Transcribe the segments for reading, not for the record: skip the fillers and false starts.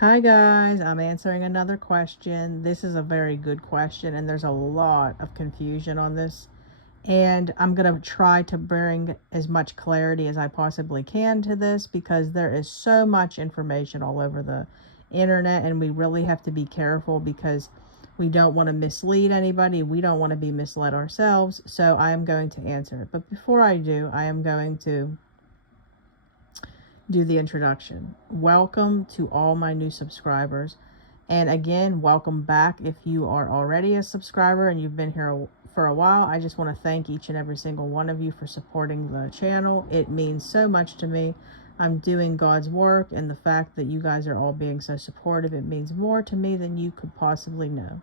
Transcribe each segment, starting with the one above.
Hi guys, I'm answering another question. This is a very good question, and there's a lot of confusion on this. And I'm going to try to bring as much clarity as I possibly can to this because there is so much information all over the internet, and we really have to be careful because we don't want to mislead anybody. We don't want to be misled ourselves. So I am going to answer it. But before I do, I am going to do the introduction. Welcome to all my new subscribers. And again, welcome back if you are already a subscriber and you've been here for a while. I just want to thank each and every single one of you for supporting the channel. It means so much to me. I'm doing God's work, and the fact that you guys are all being so supportive, it means more to me than you could possibly know.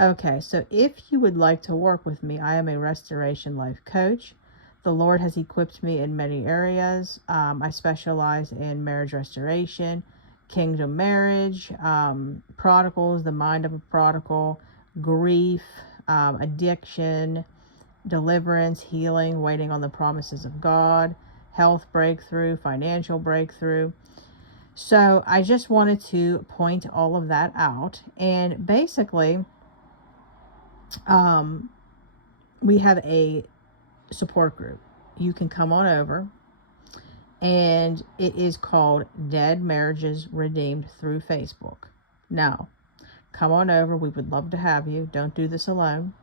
Okay, so if you would like to work with me, I am a restoration life coach. The Lord has equipped me in many areas. I specialize in marriage restoration, kingdom marriage, prodigals, the mind of a prodigal, grief, addiction, deliverance, healing, waiting on the promises of God, health breakthrough, financial breakthrough. So I just wanted to point all of that out. And basically, um, we have a support group. You can come on over, and it is called Dead Marriages Redeemed through Facebook. Now, come on over. We would love to have you. Don't do this alone.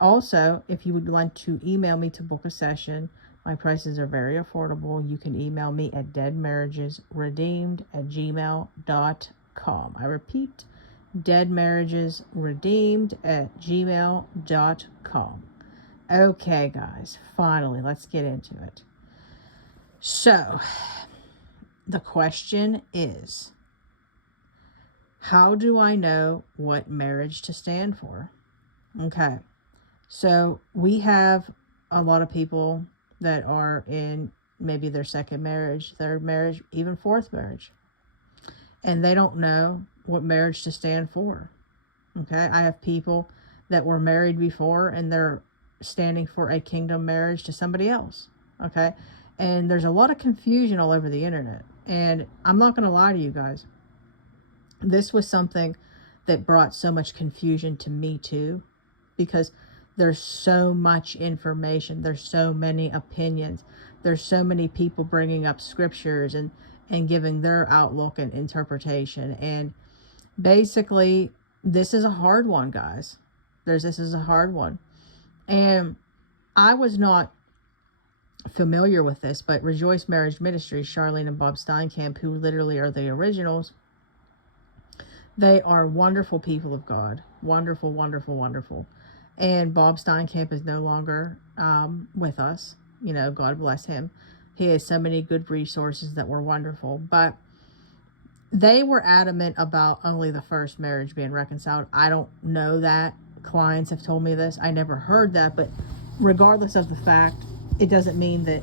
Also, if you would like to email me to book a session, my prices are very affordable. You can email me at deadmarriagesredeemed@gmail.com. I repeat, deadmarriagesredeemed@gmail.com. Okay, guys, finally, let's get into it. So, the question is, how do I know what marriage to stand for? Okay, so we have a lot of people that are in maybe their second marriage, third marriage, even fourth marriage, and they don't know what marriage to stand for. Okay, I have people that were married before and they're standing for a kingdom marriage to somebody else. Okay, and there's a lot of confusion all over the internet. And I'm not going to lie to you guys, this was something that brought so much confusion to me too, because there's so much information, there's so many opinions, there's so many people bringing up scriptures and giving their outlook and interpretation. And basically, this is a hard one, guys. This is a hard one. And I was not familiar with this, but Rejoice Marriage Ministries, Charlene and Bob Steinkamp, who literally are the originals, they are wonderful people of God. Wonderful, wonderful, wonderful. And Bob Steinkamp is no longer with us. You know, God bless him. He has so many good resources that were wonderful. But they were adamant about only the first marriage being reconciled. I don't know that. Clients have told me this. I never heard that. But regardless of the fact, it doesn't mean that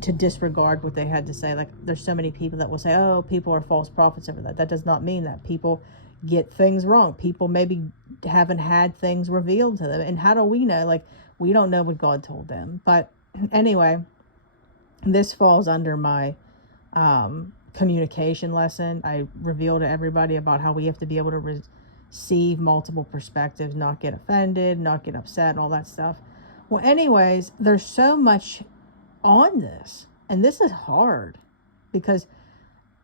to disregard what they had to say. Like, there's so many people that will say, oh, people are false prophets over that. That does not mean that. People get things wrong. People maybe haven't had things revealed to them. And how do we know? Like, we don't know what God told them. But anyway, this falls under my communication lesson. I reveal to everybody about how we have to be able to receive multiple perspectives, not get offended, not get upset, and all that stuff. Well, anyways, there's so much on this, and this is hard because,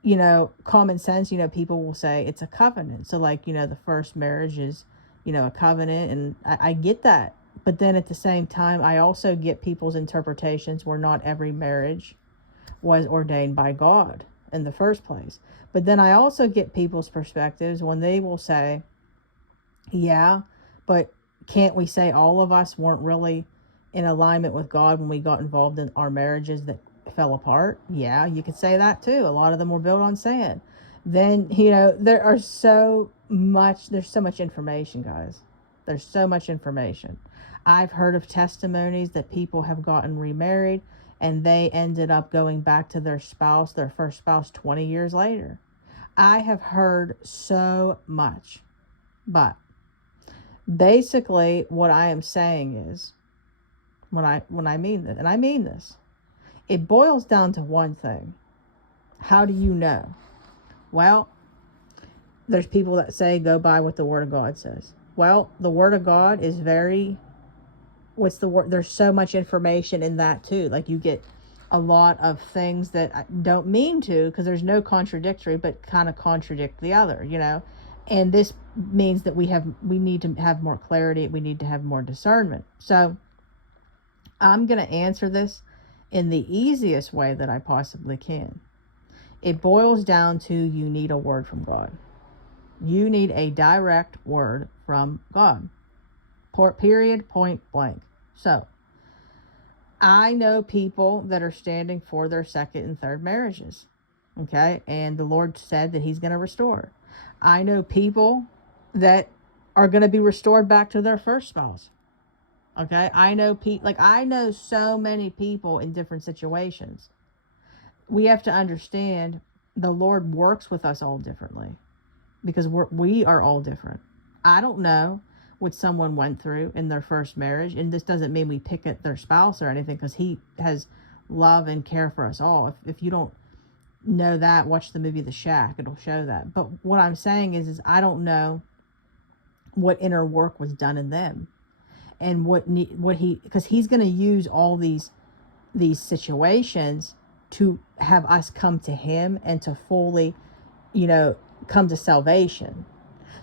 you know, common sense, you know, people will say it's a covenant. So, like, you know, the first marriage is, you know, a covenant, and I get that. But then at the same time, I also get people's interpretations where not every marriage was ordained by God in the first place. But then I also get people's perspectives when they will say, yeah, but can't we say all of us weren't really in alignment with God when we got involved in our marriages that fell apart? Yeah, you could say that too. A lot of them were built on sand. Then, you know, there's so much information, guys. There's so much information. I've heard of testimonies that people have gotten remarried and they ended up going back to their spouse, their first spouse, 20 years later. I have heard so much. But basically, what I am saying is, when I mean this, and I mean this, it boils down to one thing. How do you know? Well, there's people that say go by what the Word of God says. Well, the Word of God is very, what's the word? There's so much information in that too. Like you get a lot of things that I don't mean to, because there's no contradictory, but kind of contradict the other, you know. And this means that we need to have more clarity. We need to have more discernment. So I'm going to answer this in the easiest way that I possibly can. It boils down to you need a word from God. You need a direct word from God. Period, point blank. So, I know people that are standing for their second and third marriages. Okay? And the Lord said that He's going to restore. I know people that are going to be restored back to their first spouse. Okay? I know so many people in different situations. We have to understand the Lord works with us all differently, because we are all different. I don't know what someone went through in their first marriage, and this doesn't mean we pick at their spouse or anything, because He has love and care for us all. If you don't know that, watch the movie The Shack. It'll show that. But what I'm saying is I don't know what inner work was done in them, and because He's going to use all these situations to have us come to Him and to fully, come to salvation.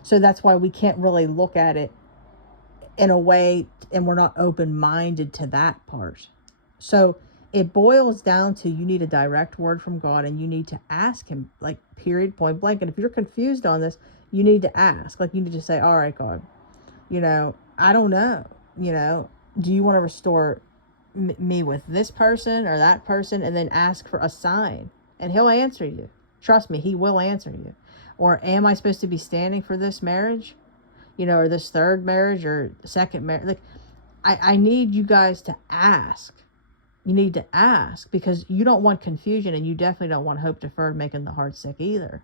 So that's why we can't really look at it in a way, and we're not open-minded to that part. So it boils down to you need a direct word from God, and you need to ask Him, like, period, point blank. And if you're confused on this, you need to ask. Like, you need to say, all right, God, I don't know, do you want to restore me with this person or that person? And then ask for a sign, and He'll answer you. Trust me, He will answer you. Or am I supposed to be standing for this marriage, or this third marriage or second marriage? Like, I need you guys to ask. You need to ask, because you don't want confusion, and you definitely don't want hope deferred making the heart sick either.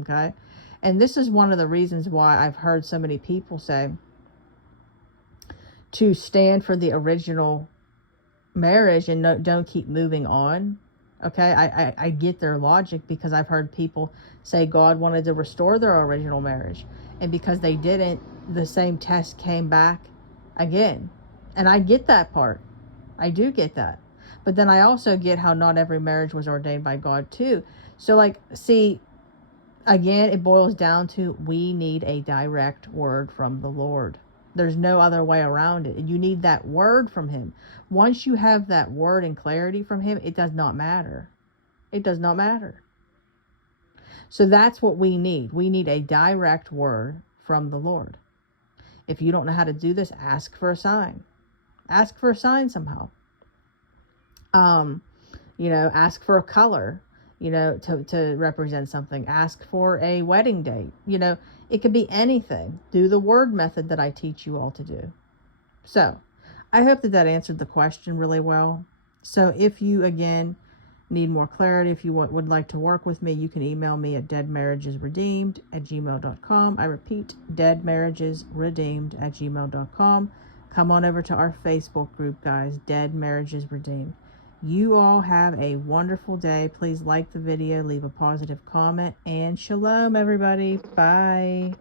Okay? And this is one of the reasons why I've heard so many people say to stand for the original marriage and don't keep moving on. Okay, I get their logic, because I've heard people say God wanted to restore their original marriage, and because they didn't, the same test came back again. And I get that part. I do get that. But then I also get how not every marriage was ordained by God too. So see, again, it boils down to we need a direct word from the Lord. There's no other way around it. And you need that word from Him. Once you have that word and clarity from Him, it does not matter. It does not matter. So that's what we need. We need a direct word from the Lord. If you don't know how to do this, ask for a sign. Ask for a sign somehow. Ask for a color, to represent something. Ask for a wedding date. It could be anything. Do the word method that I teach you all to do. So I hope that answered the question really well. So if you, again, need more clarity, if you would like to work with me, you can email me at deadmarriagesredeemed@gmail.com. I repeat, deadmarriagesredeemed@gmail.com. Come on over to our Facebook group, guys, Dead Marriages Redeemed. You all have a wonderful day. Please like the video, leave a positive comment, and shalom, everybody. Bye.